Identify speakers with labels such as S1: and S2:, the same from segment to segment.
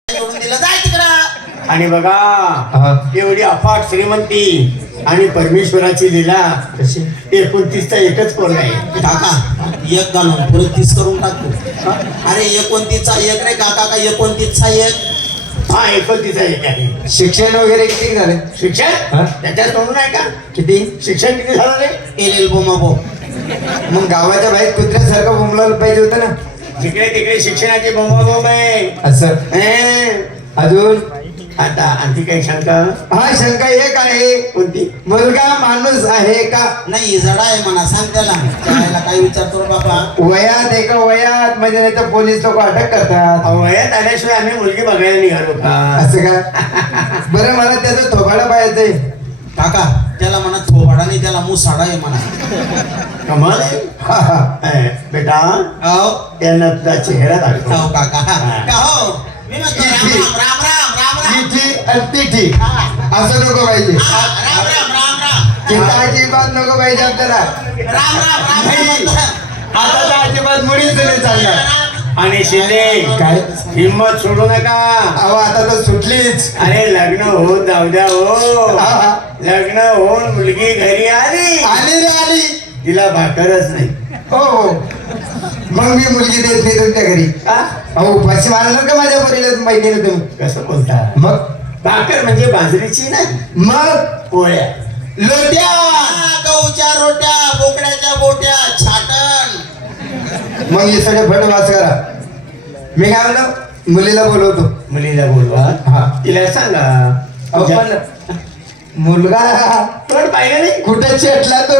S1: जोडून दिलं जाय तिकडं.
S2: आणि बघा एवढी अफाट श्रीमंती आणि परमेश्वराची लीला कशी 29चा एकच पोरगा आहे
S1: काका. एक घालून पुढे 30 करून टाकतो. अरे 29चा एक रे काका का 29चा एक.
S2: हा 29चा एक आहे.
S3: शिक्षण वगैरे किती झाले?
S2: शिक्षण त्याच्यात तोडून आहे का?
S3: किती
S2: शिक्षण किती झालं रे?
S1: एल बोमाबो.
S3: मग गावाच्या बाहेर कुत्र्यासारखं बोंबलायला पाहिजे होतं ना.
S2: जिकडे तिकडे शिक्षणाची बोंबाबोंब आहे.
S3: असं अजून
S2: आता आणखी काही शंका?
S3: हा शंका एक आहे.
S2: कोणती?
S3: मुलगा माणूस आहे का?
S1: नाही जडा आहे म्हणा. सांग त्याला. त्याला काय विचारतो रे बाबा.
S3: वयात एका वयात म्हणजे नाही तर पोलीस लोक अटक करतात.
S2: वयात आल्याशिवाय आम्ही मुलगी बघायला निघालो का?
S3: असं का? बरं मला त्याचं थोबाडा पाहिजे.
S1: काका त्याला म्हणा थोबाडा नाही त्याला मुसाडा आहे म्हणा.
S2: कमाल आहे. बेटा
S1: हो
S2: त्यांना तुझा चेहरा दाखव.
S1: हो काका. का हो मी म्हणतो राम राम राम राम राम राम.
S3: तिठी आणि तिठी असं नको पाहिजे.
S1: राम राम राम राम.
S3: चिंता अजिबात नको पाहिजे आपल्याला.
S1: राम राम राम राम.
S3: आता तर अजिबात मुळीच नाही चालणार.
S2: आणि शिंदे
S3: काय
S2: हिम्मत सोडू नका.
S3: अहो आता तर सुटलीच.
S2: अरे लग्न होत जाऊ द्या हो. लग्न होऊन मुलगी घरी आली
S3: आली रे आली.
S2: तिला भाकरच नाही.
S3: हो हो मग मी मुलगी देत नाही तुमच्या घरी.
S2: हा?
S3: अहो फाशी मारणार का माझ्या पोरीला माहिती तुम्ही?
S2: कसं बोलता?
S3: मग
S2: भाकर म्हणजे बाजरीची नाही,
S3: मग
S2: पोळ्या.
S3: लोट्या
S1: गहूच्या रोट्या बोकड्याच्या बोट्या छाटण.
S3: मग हे सगळं फट वाच करा. मी काय म्हणलं मुलीला बोलवतो.
S2: मुलीला बोलवा.
S3: हा.
S2: तिला सांगा.
S3: अहो पण मुलगा
S2: तोड पाहिलं नाही.
S3: कुठे चेटला तो?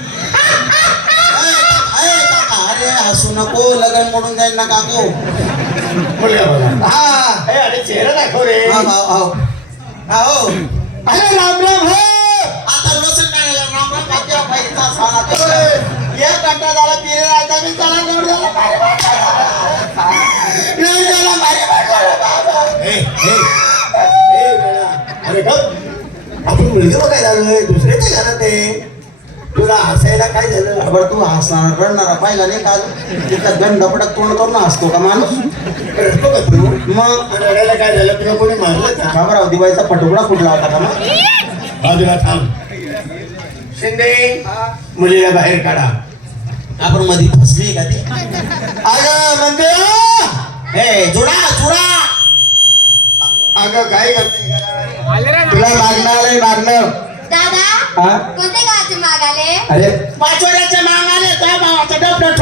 S1: अरे हसू नको. लगन मोडून जाईल ना काको.
S2: मुलगा बघा.
S3: हा
S2: अरे चेहरा दाखव रे.
S1: हो
S3: अरे राम राम हो.
S1: आता लोचन काढायला राम राम काका बाईचा साला. एक घंटा झाला पिरे राहता मी त्याला जोड झाला. नाही झाला
S2: अरे गप. आपण मुलगी बघायला आलोय. दुसऱ्याच्या घरात आहे. तुला हसायला काय झालं?
S1: खबर तू हसणार रडणारा पाहिला नाही का? तिथं गंध पडत तोंड करून हसतो का माणूस?
S2: रडतो का तू?
S1: मग
S2: रडायला काय झालं? तुला कोणी मारलं का?
S1: खबर होती बाईचा फटुकडा फुटला होता का मग?
S2: बाजूला थांब. शिंदे मुलीला बाहेर काढा.
S1: आपण मध्ये फसली का ती?
S3: अगं म्हणते
S1: हे जुडा जुडा.
S3: अगं काय करते? तुला मागणार आहे मागणं.
S4: दादा
S3: हा?
S4: कोणते गावाचे मागाले?
S3: अरे
S1: पाचोड्याच्या मागाले त्या भावाचा डबडा